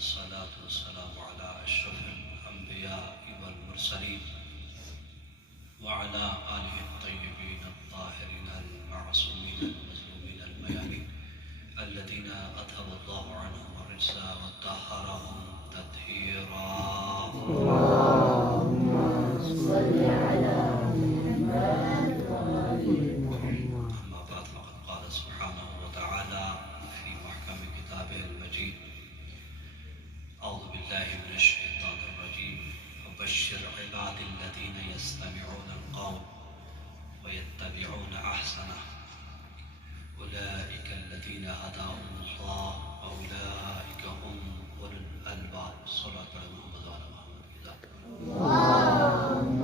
والصلاة والسلام على أشرف الأنبياء والمرسلين وعلى آله الطيبين الطاهرين المعصومين المظلومين الميامين الذين أذهب الله عنهم الرجس وطهرهم تطهيرا. اللهم صل على محمد وآل محمد. أما بعد فقد قال سبحانه وتعالى في محكم كتابه المجيد: أعوذ بالله من الشيطان الرجيم وبشر عباد الذين يستمعون القول ويتبعون أحسنه أولئك الذين هداهم الله وأولئك هم أولو الألباب. صلاة على محمد وعلى محمد كتاب. اللهم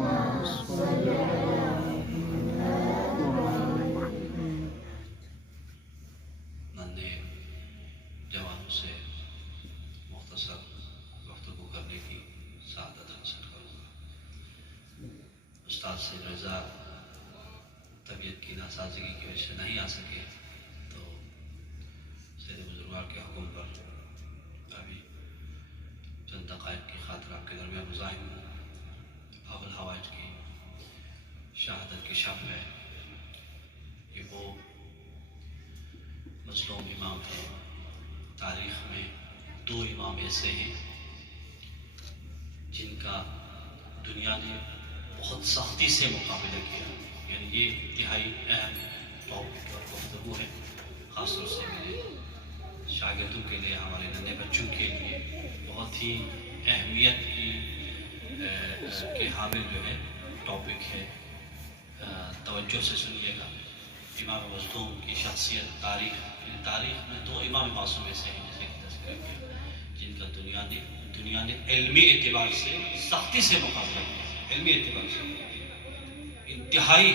صل على محمد وآل محمد. میں نے جوانوں سے مختصر گفتگو کرنے کی سعادت حاصل کروں گا. استاد سید رضا طبیعت کی ناسازگی کی وجہ سے نہیں آ سکے، تو سید بزرگوار کے حکم پر ابھی چند دقائق کی خاطر آپ کے درمیان مزاحم ہوں. ابو الحوائج کی شہادت کی شب ہے. یہ وہ مظلوم امام تھے. تاریخ میں دو امام ایسے ہیں جن کا دنیا نے بہت سختی سے مقابلہ کیا. یعنی یہ انتہائی اہم ٹاپک اور گفتگو ہے، خاص طور سے میرے شاگردوں کے لیے، ہمارے ننھے بچوں کے لیے بہت ہی اہمیت کے حامل جو ہے ٹاپک ہے. توجہ سے سنیے گا. امام مظلوم کی شخصیت، تاریخ میں دو امام معصوم ایسے ہیں جیسے کہ تذکرہ کیا، جن کا دنیا نے علمی اعتبار سے سختی سے مقابلہ کیا. علمی اعتبار سے انتہائی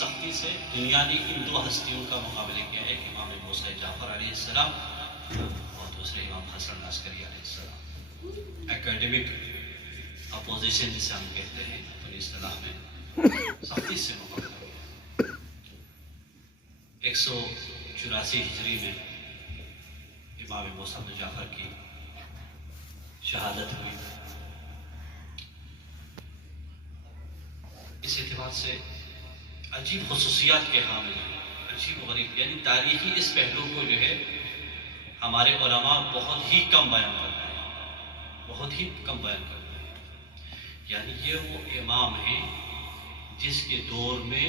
سختی سے دنیا نے ان دو ہستیوں کا مقابلہ کیا. ایک امام موسیٰ جعفر علیہ السلام اور دوسرے امام حسن عسکری علیہ السلام. اکیڈمک اپوزیشن جسے ہم کہتے ہیں اپنی اصطلاح میں، سختی سے مقابلہ کیا. 184 ہجری میں امام موسیٰ جعفر کی شہادت ہوئی. اس اعتبار سے عجیب خصوصیات کے حامل ہیں، عجیب و غریب. یعنی تاریخی اس پہلو کو جو ہے ہمارے علماء بہت ہی کم بیان کرتے ہیں، بہت ہی کم بیان کرتے ہیں. یعنی یہ وہ امام ہیں جس کے دور میں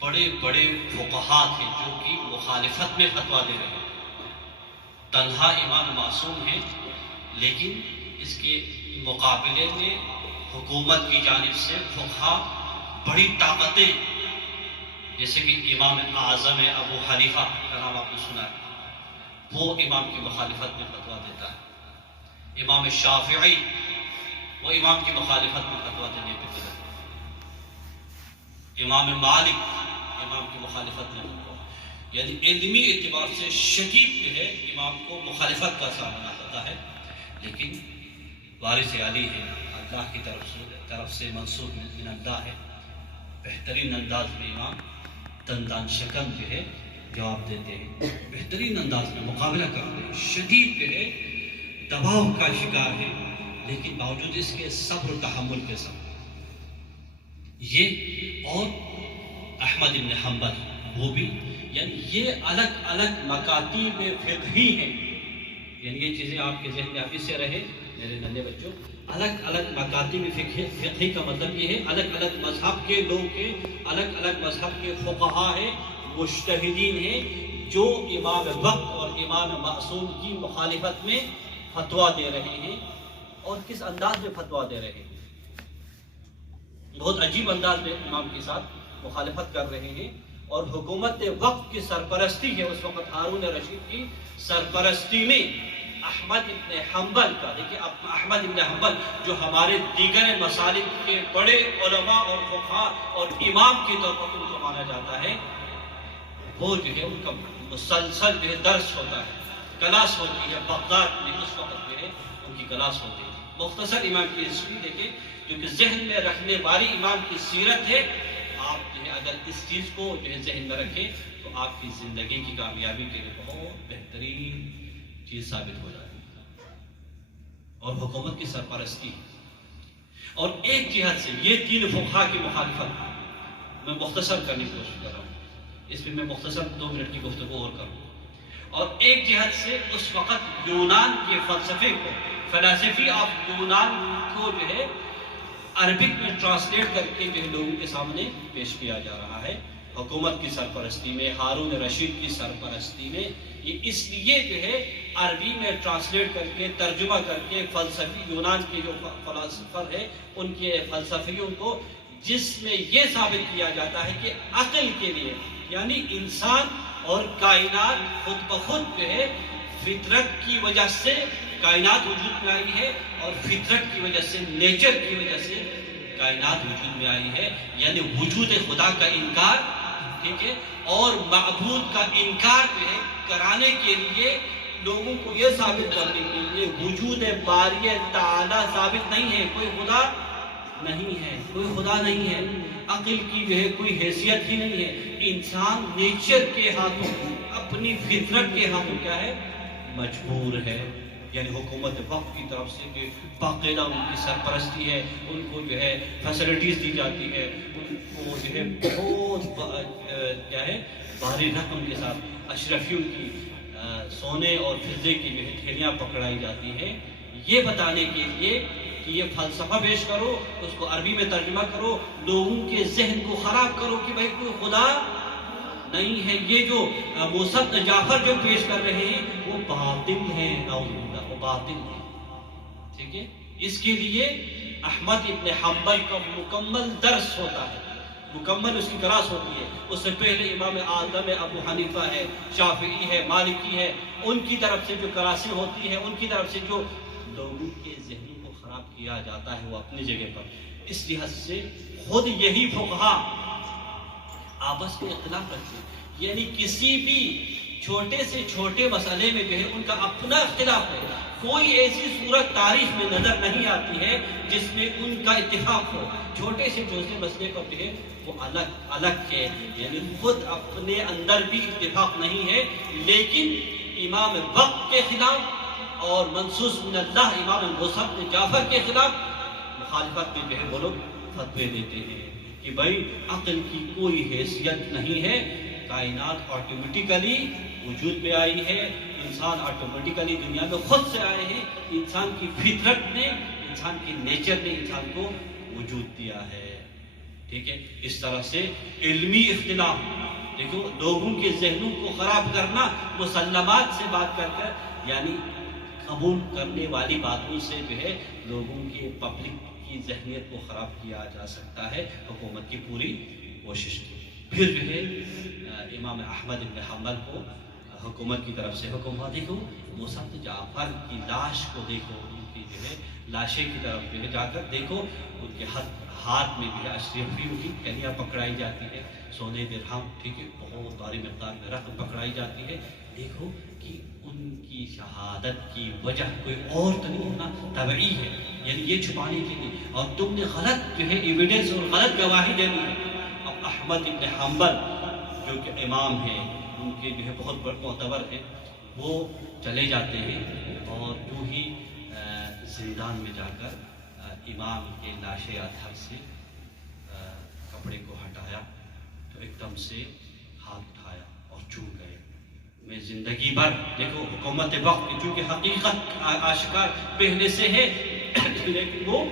بڑے بڑے فقہا تھے جو کہ مخالفت میں فتویٰ دے رہے ہیں. تنہا امام معصوم ہیں، لیکن اس کے مقابلے میں حکومت کی جانب سے فقہا بڑی طاقتیں، جیسے کہ امام اعظم ابو حنیفہ کا نام آپ نے سنا ہے، وہ امام کی مخالفت میں فتویٰ دیتا ہے. امام شافعی وہ امام کی مخالفت میں فتویٰ دینے پہ تلے. امام مالک امام کی مخالفت میں فتویٰ. یعنی علمی اعتبار سے شدید جو ہے امام کو مخالفت کا سامنا ہوتا ہے، لیکن وارث علی ہے، اللہ کی طرف سے منصوب من اللہ ہے. بہترین انداز میں امام دندان شکن جو ہے جواب دیتے ہیں، بہترین انداز میں مقابلہ کرتے ہیں. شدید جو ہے دباؤ کا شکار ہے، لیکن باوجود اس کے صبر و تحمل کے ساتھ. یہ اور احمد بن حنبل وہ بھی، یعنی یہ الگ الگ مکاتب فقہی ہیں. یعنی یہ چیزیں آپ کے ذہن میں ابھی سے رہے میرے ننھے بچوں. الگ الگ مکاتب فقہی کا مطلب یہ ہے الگ الگ مذہب کے لوگ ہیں، الگ الگ مذہب کے فقہا ہیں، مجتہدین ہیں، جو امام وقت اور امام معصوم کی مخالفت میں فتویٰ دے رہے ہیں. اور کس انداز میں فتویٰ دے رہے ہیں؟ بہت عجیب انداز میں امام کے ساتھ مخالفت کر رہے ہیں. اور حکومت وقت کی سرپرستی ہے، اس وقت ہارون رشید کی سرپرستی میں احمد ابن حنبل کا. دیکھیں احمد ابن حنبل جو ہمارے دیگر مسالک کے بڑے علماء اور فقہا اور امام کی طور پر ان کو مانا جاتا ہے، وہ جو ہے ان کا مسلسل جو ہے درس ہوتا ہے، کلاس ہوتی ہے. بغداد میں اس وقت جو ہے ان کی کلاس ہوتی ہے. مختصر امام کی ہسٹری دیکھیں جو کہ ذہن میں رکھنے والی امام کی سیرت ہے. آپ جو ہے اگر اس چیز کو جو ہے ذہن میں رکھیں تو آپ کی زندگی کی کامیابی کے لیے بہت بہترین چیز ثابت ہو جائے. اور حکومت کی سرپرستی، اور ایک جہت سے یہ تین فقہا کی مخالفت میں مختصر کرنے کی کوشش کر رہا ہوں، اس میں میں مختصر 2 منٹ کی گفتگو اور کروں، اور ایک جہت سے اس وقت یونان کے فلسفے کو، فلسفی آف یونان کو جو ہے عربک میں ٹرانسلیٹ کر کے جو ہے لوگوں کے سامنے پیش کیا جا رہا ہے حکومت کی سرپرستی میں، ہارون رشید کی سرپرستی میں۔ یہ اس لیے جو ہے عربی میں ٹرانسلیٹ کر کے، ترجمہ کر کے فلسفی یونان کے جو فلاسفر ہے ان کے فلسفیوں کو، جس میں یہ ثابت کیا جاتا ہے کہ عقل کے لیے، یعنی انسان اور کائنات خود بخود جو ہے فطرت کی وجہ سے کائنات وجود میں آئی ہے، اور فطرت کی وجہ سے، نیچر کی وجہ سے کائنات وجود میں آئی ہے، یعنی وجود خدا کا انکار، ٹھیک ہے، اور معبود کا انکار جو ہے کرانے کے لیے، لوگوں کو یہ ثابت کرنے کے لیے وجود باری تعالی ثابت نہیں ہے، کوئی خدا نہیں ہے، کوئی خدا نہیں ہے، عقل کی جو ہے کوئی حیثیت ہی نہیں ہے، انسان نیچر کے ہاتھوں، اپنی فطرت کے ہاتھوں کیا ہے، مجبور ہے۔ یعنی حکومت وقت کی طرف سے کہ باقاعدہ ان کی سرپرستی ہے، ان کو جو ہے فیسلٹیز دی جاتی ہے، ان کو جو ہے بہت کیا ہے بھاری رقم کے ساتھ اشرفیوں کی سونے اور فضے کی جو ہے تھیلیاں پکڑائی جاتی ہیں، یہ بتانے کے لیے کہ یہ فلسفہ پیش کرو، اس کو عربی میں ترجمہ کرو، لوگوں کے ذہن کو خراب کرو کہ بھائی کوئی خدا نہیں ہے۔ یہ جو موسیٰ جعفر جو پیش کر رہے ہیں وہ باطل ہے، نعوذ باللہ، وہ باطل ہے، ٹھیک ہے۔ اس کے لیے احمد ابن حنبل کا مکمل درس ہوتا ہے، مکمل اس کی کلاس ہوتی ہے۔ اس سے پہلے امام اعظم ابو حنیفہ ہے، شافعی ہے، مالکی ہے، ان کی طرف سے جو کلاسیں ہوتی ہیں، ان کی طرف سے جو لوگوں کے ذہنوں کو خراب کیا جاتا ہے وہ اپنی جگہ پر۔ اس لحاظ سے خود یہی فقہا آپس میں اختلاف رکھتے ہیں، یعنی کسی بھی چھوٹے سے چھوٹے مسئلے میں جو ہے ان کا اپنا اختلاف ہے، کوئی ایسی صورت تاریخ میں نظر نہیں آتی ہے جس میں ان کا اتفاق ہو، چھوٹے سے چھوٹے مسئلے پر جو ہے وہ الگ الگ ہے، یعنی خود اپنے اندر بھی اتفاق نہیں ہے، لیکن امام وقت کے خلاف اور منصوص من اللہ امام موسیٰ بن جعفر کے خلاف مخالفت میں جو ہے وہ لوگ فتوے دیتے ہیں کہ بھائی عقل کی کوئی حیثیت نہیں ہے، کائنات آٹومیٹیکلی وجود میں آئی ہے، انسان آٹومیٹیکلی دنیا میں خود سے آئے ہیں، انسان کی فطرت نے، انسان کی نیچر نے انسان کو وجود دیا ہے، ٹھیک ہے۔ اس طرح سے علمی اختلاف، دیکھو لوگوں کے ذہنوں کو خراب کرنا مسلمات سے بات کر کر، یعنی قبول کرنے والی باتوں سے جو ہے لوگوں کی پبلک کی ذہنیت کو خراب کیا جا سکتا ہے، حکومت کی پوری کوشش کی۔ پھر جو ہے امام احمد بن حنبل کو حکومت کی طرف سے حکم ہوا، دیکھو موسیٰ بن جعفر کی لاش کو دیکھو، ان کی جو ہے لاشیں کی طرف جو ہے جا کر دیکھو، ان کے ہاتھ میں جو ہے اشرفیوں کی تھیلیاں پکڑائی جاتی ہے، سونے درہم، ٹھیک ہے، بہت بڑی مقدار میں رقم پکڑائی جاتی ہے، دیکھو کہ ان کی شہادت کی وجہ کوئی اور تو نہیں ہونا، طبعی ہے، یعنی یہ چھپانے کے لیے، اور تم نے غلط جو ہے ایویڈنس اور غلط گواہی دینی ہے۔ اب احمد بن حنبل جو کہ امام ہیں، ان کے جو ہے بہت بڑے معتبر ہیں، وہ چلے جاتے ہیں، اور جو ہی زندان میں جا کر امام کے لاش اطہر سے کپڑے کو ہٹایا تو ایک دم سے ہاتھ اٹھایا اور چوم گئے۔ میں زندگی بھر، دیکھو حکومت وقت چونکہ حقیقت آشکار پہلے سے ہے، لیکن وہ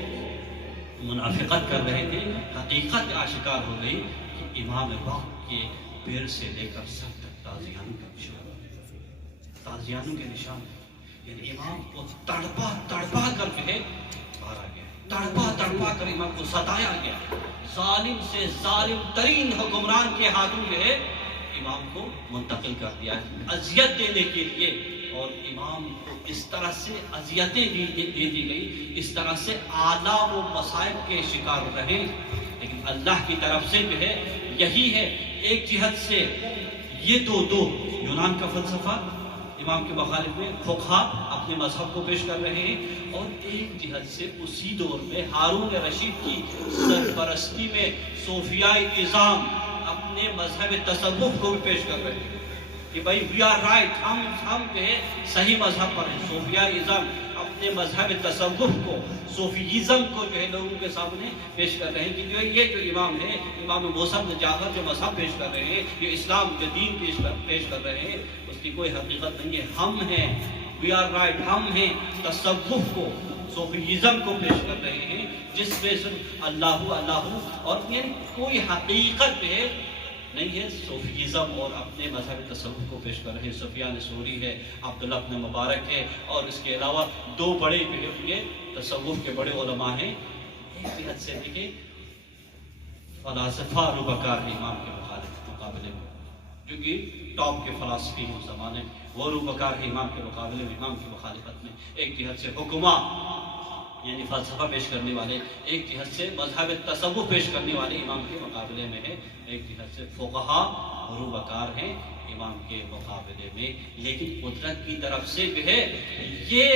منافقت کر رہے تھے، حقیقت آشکار ہو گئی کہ امام وقت کے پیر سے لے کر سر تک تازیانوں کے نشان، تازیانوں کے نشان، یعنی امام کو تڑپا تڑپا کر جو ہے مارا گیا، تڑپا تڑپا کر امام کو ستایا گیا، ظالم سے ظالم ترین حکمران کے ہاتھوں جو ہے امام کو منتقل کر دیا، اذیت دینے کے لیے، اور امام کو اس طرح سے اذیتیں دے دی گئی، اس طرح سے آلام و مصائب کے شکار رہے، لیکن اللہ کی طرف سے جو ہے یہی ہے، ایک جہت سے یہ دو یونان کا فلسفہ امام کے مخالف میں فقہا اپنے مذہب کو پیش کر رہے ہیں، اور ایک جہت سے اسی دور میں ہارون رشید کی سرپرستی میں صوفیاء اعظام اپنے مذہب تصوف کو بھی پیش کر رہے ہیں، کہ بھائی وی آر رائٹ، ہم جو ہے صحیح مذہب پر ہیں. صوفیائزم اپنے مذہب تصوف کو، صوفیزم کو جو ہے لوگوں کے سامنے پیش کر رہے ہیں کہ جو یہ جو امام ہے، امام موسیٰ بن جعفر جو مذہب پیش کر رہے ہیں، یہ اسلام کے دین پیش کر رہے ہیں، اس کی کوئی حقیقت نہیں ہے. ہم ہیں، وی آر رائٹ، ہم ہیں تصوف کو، صوفیزم کو پیش کر رہے ہیں، جس میں صرف اللہ اور یعنی کوئی حقیقت ہے نہیں ہے. صوفیزم اور اپنے مذہب تصوف کو پیش کر رہے ہیں. سفیان ثوری ہے، عبداللہ بن مبارک ہے، اور اس کے علاوہ دو بڑے یہ تصوف کے بڑے علماء ہیں. ایک حد سے دیکھیں فلاسفہ روبکار ہے امام کے مقابلے میں، جو کہ ٹاپ کے فلاسفی ہیں اس زمانے میں، وہ روبکار ہے امام کے مقابلے میں، امام کی مخالفت میں. ایک جہت سے حکماء یعنی فلسفہ پیش کرنے والے، ایک جہت سے مذہب تصوف پیش کرنے والے امام کے مقابلے میں ہے، ایک جہت سے فقہاء روبکار ہیں امام کے مقابلے میں. لیکن قدرت کی طرف سے جو ہے یہ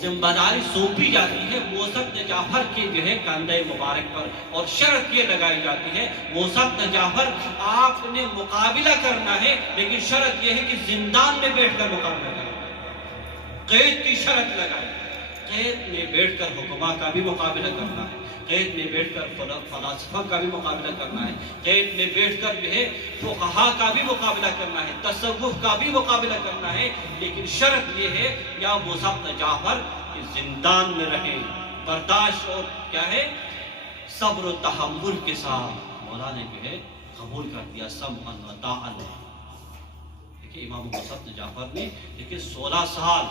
ذمہ داری سونپی جاتی ہے موسیٰ بن جعفر کے جو ہے کاندھے مبارک پر، اور شرط یہ لگائی جاتی ہے موسیٰ بن جعفر آپ نے مقابلہ کرنا ہے، لیکن شرط یہ ہے کہ زندان میں بیٹھ کر مقابلہ کرنا ہے. قید کی شرط لگائی، قید میں بیٹھ کر حکماء کا بھی مقابلہ کرنا ہے، قید میں بیٹھ کر فلاسفہ کا بھی مقابلہ کرنا ہے، قید میں بیٹھ کر جو ہے فقہاء کا بھی مقابلہ کرنا ہے، تصوف کا بھی مقابلہ کرنا ہے. لیکن شرط یہ ہے یا موسیٰ بن جعفر کہ زندان میں رہیں، برداشت اور کیا ہے صبر و تحمل کے ساتھ. مولا نے جو ہے قبول کر دیا سمعا و طاعا. دیکھیں امام موسیٰ بن جعفر نے دیکھیں 16 سال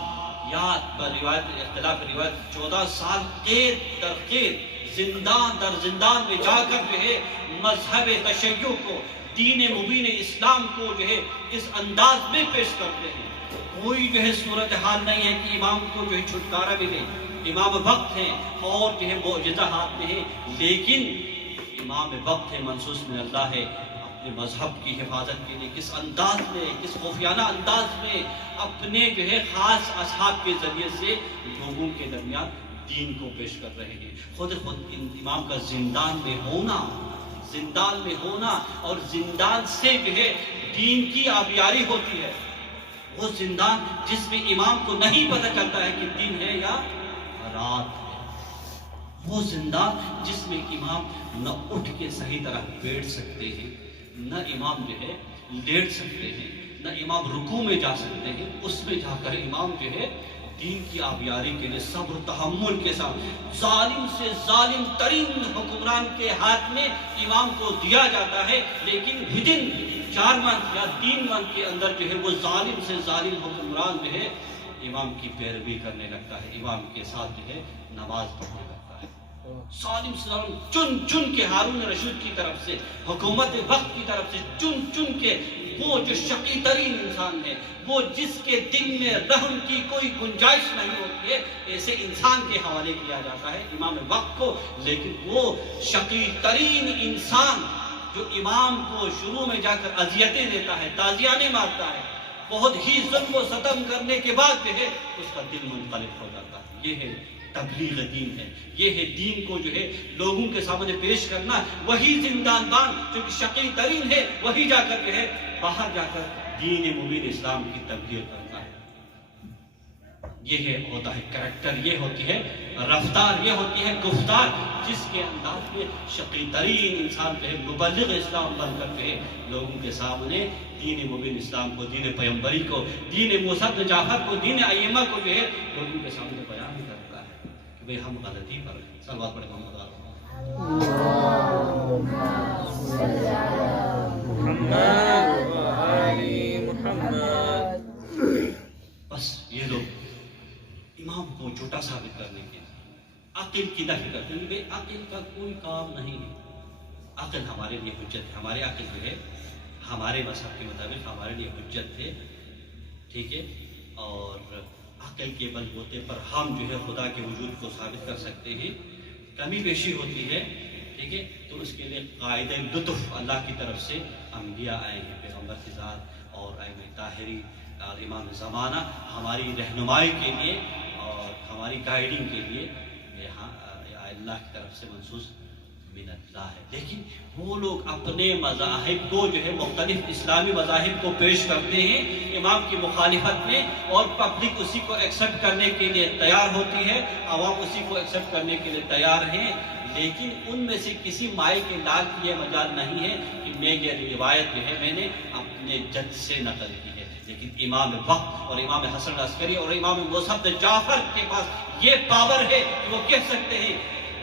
یا روایت اختلاف روایت 14 سال قید در قید، زندان در زندان میں جا کر جو ہے مذہب تشیع کو، دین مبین اسلام کو جو ہے اس انداز میں پیش کرتے ہیں. کوئی جو ہے صورتحال نہیں ہے کہ امام کو جو ہے چھٹکارا ملے. امام وقت ہیں اور جو ہے معجزہ ہاتھ میں ہے، لیکن امام وقت ہے، منصوص من اللہ ہے. اپنے مذہب کی حفاظت کے لیے کس انداز میں، کس خفیانہ انداز میں اپنے جو ہے خاص اصحاب کے ذریعے سے لوگوں کے درمیان دین کو پیش کر رہے ہیں. خود امام کا زندان میں ہونا اور زندان سے جو ہے دین کی آبیاری ہوتی ہے. وہ زندان جس میں امام کو نہیں پتہ چلتا ہے کہ دن ہے یا رات ہے. وہ زندان جس میں امام نہ اٹھ کے صحیح طرح بیٹھ سکتے ہیں، نہ امام جو ہے لیٹ سکتے ہیں، نہ امام رکوع میں جا سکتے ہیں. اس میں جا کر امام جو ہے دین کی آبیاری کے لیے صبر و تحمل کے ساتھ، ظالم سے ظالم ترین حکمران کے ہاتھ میں امام کو دیا جاتا ہے، لیکن ودن 4 منتھ یا 3 منتھ کے اندر جو ہے وہ ظالم سے ظالم حکمران جو ہے امام کی پیروی کرنے لگتا ہے، امام کے ساتھ جو ہے نماز پڑھنے لگتا ہے. ظالم سے ظالم چن کے ہارون رشید کی طرف سے، حکومت وقت کی طرف سے چن کے وہ جو شقی ترین انسان ہے، وہ جس کے دل میں رحم کی کوئی گنجائش نہیں ہوتی ہے، ایسے انسان کے حوالے کیا جاتا ہے امام وقت کو. لیکن وہ شقی ترین انسان جو امام کو شروع میں جا کر اذیتیں دیتا ہے، تازیانے مارتا ہے، بہت ہی ظلم و ستم کرنے کے بعد جو ہے اس کا دل منقلب ہو جاتا ہے. یہ ہے تبلیغ دین ہے، یہ ہے دین کو جو ہے لوگوں کے سامنے پیش کرنا. وہی زندان بان جو کہ شقی ترین ہے، وہی جا کر جو ہے باہر جا کر دین مبین اسلام کی تبلیغ کرتا ہے. یہ ہے ہوتا ہے کریکٹر، یہ ہوتی ہے رفتار، یہ ہوتی ہے گفتار، جس کے انداز میں شقی ترین انسان جو ہے مبلغ اسلام بن کر جو ہے لوگوں کے سامنے دین مبین اسلام کو، دین پیغمبری کو، دین موسیٰ بن جعفر کو، دین ائمہ کو جو ہے لوگوں کے سامنے بیان کرتا ہے کہ بھئی ہم غلطی پر ہیں. صلوات پڑھیں محمد بس یہ لوگ امام کو جھوٹا ثابت کرنے کے عقل کی نفی کرتے ہیں. بھئی عقل کا کوئی کام نہیں ہے. عقل ہمارے لیے حجت ہے. ہمارے عقل جو ہے ہمارے مذہب کے مطابق ہمارے لیے حجت ہے، ٹھیک ہے. اور عقل کے بل بوتے پر ہم جو ہے خدا کے وجود کو ثابت کر سکتے ہیں. کمی بیشی ہوتی ہے، ٹھیک ہے، تو اس کے لیے قاعدہ لطف اللہ کی طرف سے انبیاء آئے ہیں، پیغمبر کی ذات اور ائمہ طاہری اور امام زمانہ ہماری رہنمائی کے لیے اور ہماری گائیڈنگ کے لیے یہاں اللہ کی طرف سے منصوص من اللہ ہے. لیکن وہ لوگ اپنے مذاہب کو جو ہے مختلف اسلامی مذاہب کو پیش کرتے ہیں امام کی مخالفت میں، اور پبلک اسی کو ایکسیپٹ کرنے کے لیے تیار ہوتی ہے، عوام اسی کو ایکسیپٹ کرنے کے لیے تیار ہیں. لیکن ان میں سے کسی مائع کے لال کی یہ مجال نہیں ہے کہ میں یہ روایت جو ہے میں نے اپنے جد سے نقل کی ہے. لیکن امام وقت اور امام حسن عسکری اور امام مصعب بن جعفر کے پاس یہ پاور ہے کہ وہ کہہ سکتے ہیں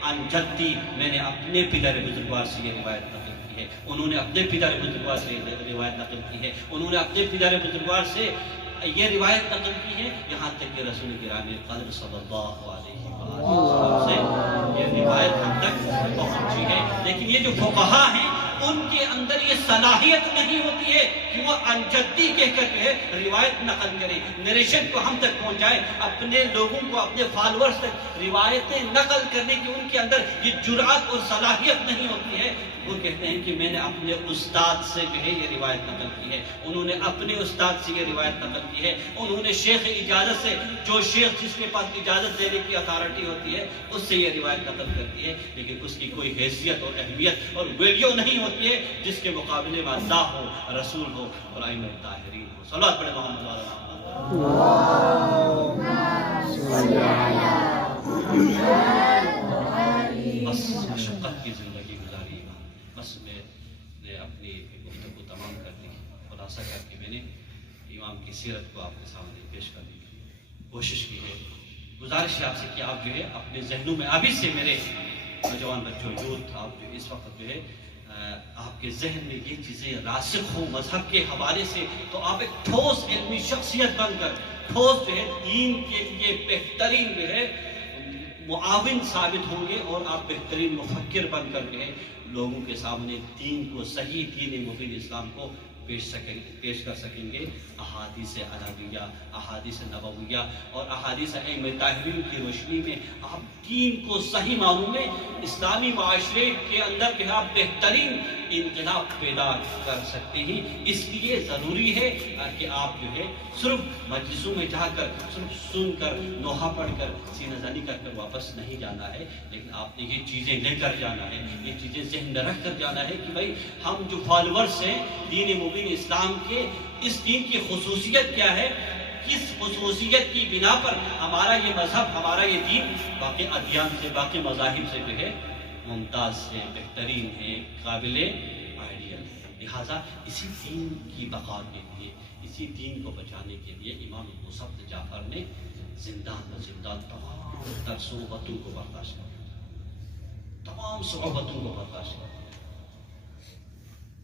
ان جدی، میں نے اپنے پدر بزرگوار سے یہ روایت نقل کی ہے. انہوں نے اپنے پدر بزرگوار سے روایت نقل کی ہے. انہوں نے اپنے پدر بزرگوار سے یہ روایت نقل کی ہے، یہاں تک کہ رسول گرامی قلب صلی اللہ علیہ وسلم سے یہ روایت ہم تک پہنچی ہے. لیکن یہ جو فقہا ہیں ان کے اندر یہ صلاحیت نہیں ہوتی ہے کہ وہ انجدی کہہ کر کے روایت نقل کریں، نریشن کو ہم تک پہنچائے، اپنے لوگوں کو، اپنے فالورز تک روایتیں نقل کرنے کی ان کے اندر یہ جرأت اور صلاحیت نہیں ہوتی ہے. وہ کہتے ہیں کہ میں نے اپنے استاد سے جو ہے یہ روایت نقل کی ہے. انہوں نے اپنے استاد سے یہ روایت نقل کی ہے. انہوں نے شیخ اجازت سے، جو شیخ جس کے پاس اجازت دینے کی اتھارٹی ہوتی ہے، اس سے یہ روایت نقل کرتی ہے. لیکن اس کی کوئی حیثیت اور اہمیت اور ویلیو نہیں ہوتی ہے جس کے مقابلے میں اللہ ہو، رسول ہو اور ائمہ طاہرین ہو. صلوات پڑھیں محمد وعلی محمد. بس مشقت کی زندگی گزاری ہے. بس میں نے اپنی گفتگو تمام کر دی، خلاصہ کر کے میں نے امام کی سیرت کو آپ کے سامنے پیش کرنے کی کوشش کی ہے. گزارش ہے آپ سے کہ آپ جو ہے اپنے ذہنوں میں ابھی سے، میرے نوجوان بچوں، یوتھ، آپ جو اس وقت جو ہے آپ کے ذہن میں یہ چیزیں راسخ ہوں مذہب کے حوالے سے، تو آپ ایک ٹھوس علمی شخصیت بن کر، ٹھوس جو ہے دین کے لیے بہترین جو ہے معاون ثابت ہوں گے، اور آپ بہترین مفکر بن کر جو ہے لوگوں کے سامنے دین کو، صحیح دین مبین اسلام کو پیش کر سکیں گے. احادیث عربیہ، احادیث نبویہ اور احادیث ائمہ طاہرین کی روشنی میں آپ دین کو صحیح معنوں میں اسلامی معاشرے کے اندر جو ہے آپ بہترین انقلاب پیدا کر سکتے ہیں. اس لیے ضروری ہے کہ آپ جو ہے صرف مجلسوں میں جا کر صرف سن کر، نوحہ پڑھ کر، سینہ زنی کر کر واپس نہیں جانا ہے، لیکن آپ نے یہ چیزیں لے کر جانا ہے، یہ چیزیں ذہن میں رکھ کر جانا ہے کہ بھائی ہم جو فالورز ہیں دین مبین اسلام کے، اس دین کی خصوصیت کیا ہے، کس خصوصیت کی بنا پر ہمارا یہ مذہب، ہمارا یہ دین باقی ادیان سے، باقی مذاہب سے جو ہے ممتاز ہے، بہترین ہے، قابل آئیڈیل ہے. لہٰذا اسی دین کی بقا کے لیے، اسی دین کو بچانے کے لیے امام مصعب بن جعفر نے زندان و زندان تمام تر صعوبتوں کو برداشت کیا، تمام صعوبتوں کو برداشت کیا.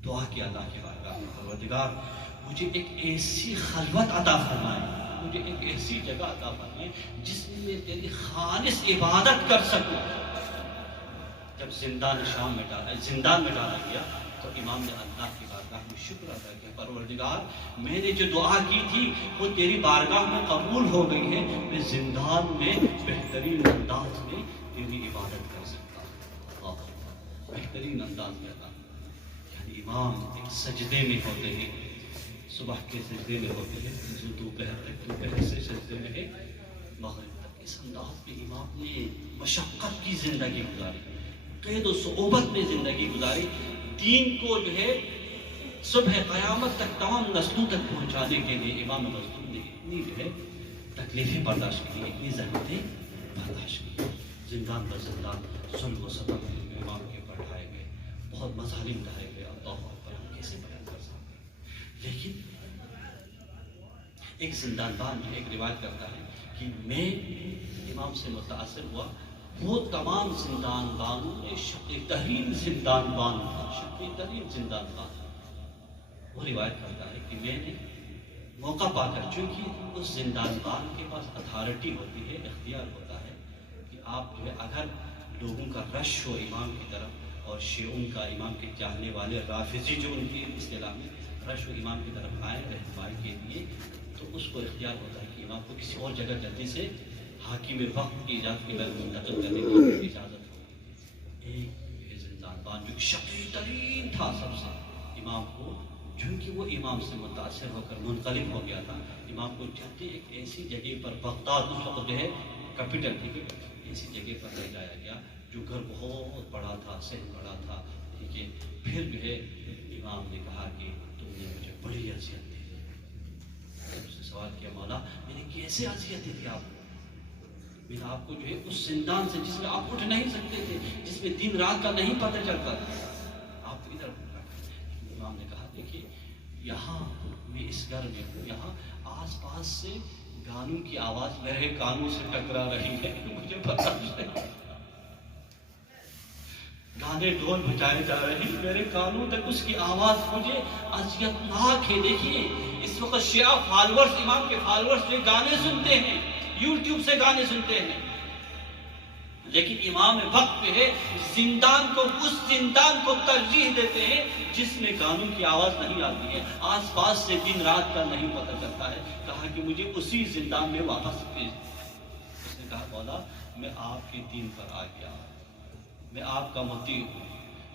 دعا کی اللہ کے بارگاہ میں، پروردگار مجھے ایک ایسی خلوت عطا فرمائے، مجھے ایک ایسی جگہ عطا فرمائے جس میں میں تیری خالص عبادت کر سکوں. جب زندان میں ڈالا گیا تو امام نے اللہ کی بارگاہ میں شکر ادا کیا، پروردگار میں نے جو دعا کی تھی وہ تیری بارگاہ میں قبول ہو گئی ہے، میں زندان میں بہترین انداز میں تیری عبادت کر سکتا ہوں. بہترین انداز میں تھا. یعنی امام ایک سجدے میں ہوتے ہیں، صبح کے سجدے میں ہوتے ہیں، دوپہر تک، دوپہر سے سجدے میں ہے، مغرب تک. اس انداز میں امام نے مشقت کی زندگی گزاری، قید و صعوبت میں زندگی گزاری. دین کو جو ہے صبح قیامت تک تمام نسلوں تک پہنچانے کے لیے امام مظلوم نے اتنی جو ہے تکلیفیں برداشت کی، اتنی زحمتیں برداشت کی. زندان پر زندان، ظلم و ستم امام کے اوپر ڈھائے گئے، بہت مظالم ڈھائے گئے. اللہ اکبر، ہم کیسے بیان کر سکتے ہیں. لیکن ایک زندان بان جو ایک روایت کرتا ہے کہ میں امام سے متاثر ہوا، وہ تمام زندان بانوں میں شقی ترین زندان بان تھا، شقی ترین زندان بان. وہ روایت کرتا ہے کہ میں نے موقع پا کر، چونکہ اس زندان بان کے پاس اتھارٹی ہوتی ہے، اختیار ہوتا ہے کہ آپ جو ہے اگر لوگوں کا رش ہو امام کی طرف، اور شیعوں کا، امام کے چاہنے والے رافضی جو ان کی اصطلاح میں رش و امام کی طرف آئے رہنمائی کے لیے، تو اس کو اختیار ہوتا ہے کہ امام کو کسی اور جگہ جلدی سے حاکم وقت کی اجازت کے بعد منتقل کرنے کی اجازت ہو. ایک زندان بان جو شقی ترین تھا سب سے، امام کو، چونکہ وہ امام سے متاثر ہو کر منقلب ہو گیا تھا، امام کو جلدی ایک ایسی جگہ پر، بغداد اس وقت جو ہے کیپٹل تھی، ایسی جگہ پر لے جایا گیا جو گھر بہت بڑا تھا، صحن بڑا تھا، ٹھیک ہے، پھر جو ہے امام نے کہا کہ تم نے مجھے بڑی اذیت دی۔ اس نے سوال کیا مولا میں نے کیسے اذیت دی آپ کو؟ میں نے آپ کو جو ہے اس زندان سے جس میں آپ اٹھ نہیں سکتے تھے، جس میں دن رات کا نہیں پتہ چلتا تھا، آپ ادھر امام نے کہا دیکھیے یہاں میں اس گھر میں ہوں، یہاں آس پاس سے گانوں کی آواز میرے کانوں سے ٹکرا رہی ہے، مجھے پتہ نہیں، گانے ڈھول بجائے جا رہے ہیں، میرے کانوں تک اس کی آواز مجھے اذیتناک ہے۔ دیکھیے اس وقت شیعہ فالورز، امام کے فالورز جو گانے سنتے ہیں، یوٹیوب سے گانے سنتے ہیں، لیکن امام وقت پہ ہے زندان کو، اس زندان کو ترجیح دیتے ہیں جس میں گانوں کی آواز نہیں آتی ہے، آس پاس سے دن رات کا نہیں پتہ چلتا ہے۔ کہا کہ مجھے اسی زندان میں واپس بھیج دو۔ اس نے کہا مولا میں آپ کے دین پر آ گیا، میں آپ کا مطیع ہوں،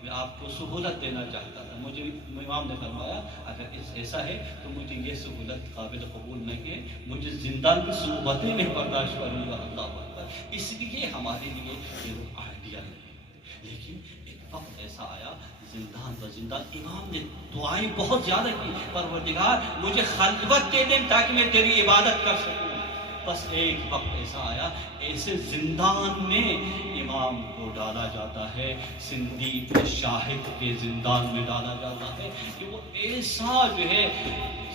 میں آپ کو سہولت دینا چاہتا تھا۔ مجھے امام نے فرمایا اگر ایسا ہے تو مجھے یہ سہولت قابل قبول نہیں ہے، مجھے زندان کی صحبتیں میں برداشت کروں گا۔ اللہ اکبر۔ اس لیے ہمارے لیے یہ آئیڈیا نہیں ہے، لیکن ایک وقت ایسا آیا زندان و زندان، امام نے دعائیں بہت زیادہ کی، پروردگار مجھے خلوت دے دیں تاکہ میں تیری عبادت کر سکوں۔ بس ایک وقت ایسا آیا، ایسے زندان میں امام کو ڈالا جاتا ہے، سندھی شاہد کے زندان میں ڈالا جاتا ہے کہ وہ ایسا جو ہے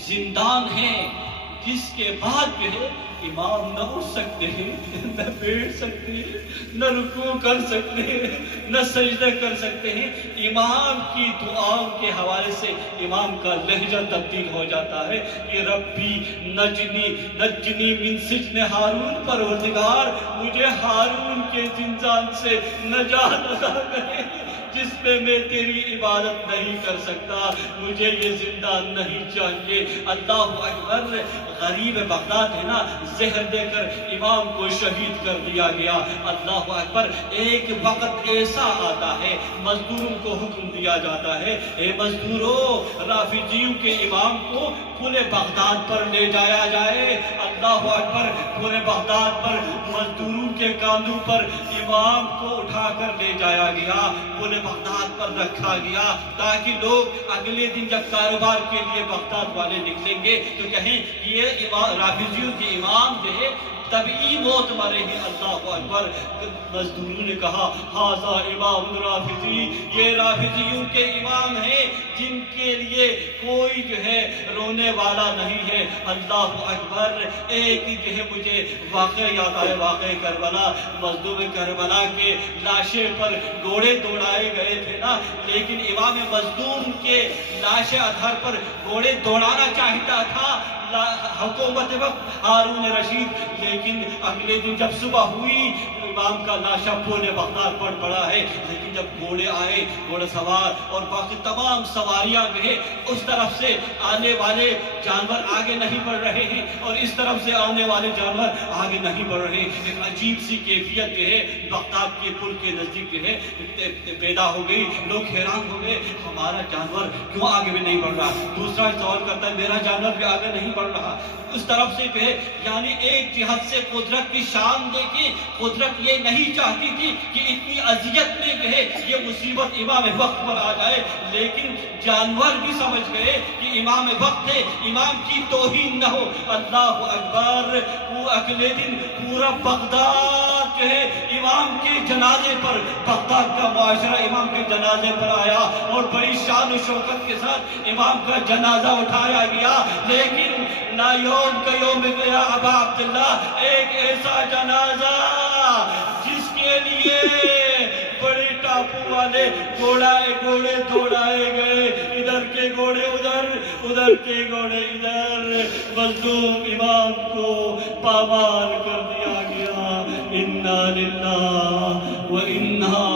زندان ہے جس کے بعد جو ہے امام نہ اٹھ سکتے ہیں، نہ بیٹھ سکتے ہیں، نہ رکوع کر سکتے ہیں، نہ سجدہ کر سکتے ہیں۔ امام کی دعاؤں کے حوالے سے امام کا لہجہ تبدیل ہو جاتا ہے کہ ربی نجنی من سجن ہارون، پروردگار مجھے ہارون کے زندان سے نجات عطا کرے جس میں میں تیری عبادت نہیں کر سکتا، مجھے یہ زندان نہیں چاہیے۔ اللہ اکبر۔ غریب بغداد ہے نا، زہر دے کر امام کو شہید کر دیا گیا۔ اللہ اکبر۔ ایک وقت ایسا آتا ہے مزدوروں کو حکم دیا جاتا ہے، اے مزدوروں رافضیوں کے امام کو پورے بغداد پر لے جایا جائے۔ اللہ اکبر۔ پورے بغداد پر مزدوروں کے کاندھوں پر امام کو اٹھا کر لے جایا گیا، پورے بغداد پر رکھا گیا تاکہ لوگ اگلے دن جب کاروبار کے لیے بغداد والے نکلیں گے تو کہیں یہ رافضیوں کے امام جو ہے طبعی موت مرے ہیں۔ اللہ اکبر۔ مزدوروں نے کہا ہذا امام رافضی، یہ رافضیوں کے امام ہیں جن کے لیے کوئی جو ہے رونے والا نہیں ہے۔ اللہ اکبر۔ ایک جو ہے مجھے واقعہ یاد آئے، واقعہ کربلا، مزدور کربلا کے لاشیں پر گھوڑے دوڑائے گئے تھے نا، لیکن امام مظلوم کے لاش اطہر پر گھوڑے دوڑانا چاہتا تھا حکومت وقت ہارون رشید، لیکن اگلے دن جب صبح ہوئی امام کا لاشا پورے بغداد پر پڑا ہے، لیکن جب گھوڑے آئے، گھوڑا سوار اور باقی تمام سواریاں گئے، اس طرف سے آنے والے جانور آگے نہیں بڑھ رہے ہیں اور اس طرف سے آنے والے جانور آگے نہیں بڑھ رہے ہیں۔ ایک عجیب سی کیفیت جو ہے بغداد کے پل کے نزدیک جو ہے پیدا ہو گئی۔ لوگ حیران ہو گئے ہمارا جانور کیوں آگے بھی نہیں بڑھ رہا؟ دوسرا سوال کرتا ہے میرا جانور بھی آگے نہیں بڑھ رہا۔ اس طرف سے جو ہے یعنی ایک جہت سے قدرت کی شان دیکھی، قدرت یہ نہیں چاہتی تھی کہ اتنی اذیت میں جو ہے یہ مصیبت امام وقت پر آ جائے، لیکن جانور بھی سمجھ گئے کہ امام وقت ہے، امام کی توہین نہ ہو۔ اللہ اکبر۔ وہ اگلے دن پورا بغداد جو ہے امام کے جنازے پر، بغداد کا معاشرہ امام کے جنازے پر آیا اور بڑی شان و شوکت کے ساتھ امام کا جنازہ اٹھایا گیا، لیکن لا یوم کا یوم گیا ابا عبداللہ، ایک ایسا جنازہ جس کے لیے بڑے ٹاپو والے گھوڑے دوڑائے گئے، ادھر کے گھوڑے ادھر، ادھر کے گھوڑے ادھر، مظلوم امام کو پامال کر دیا گیا۔ انا للہ و انا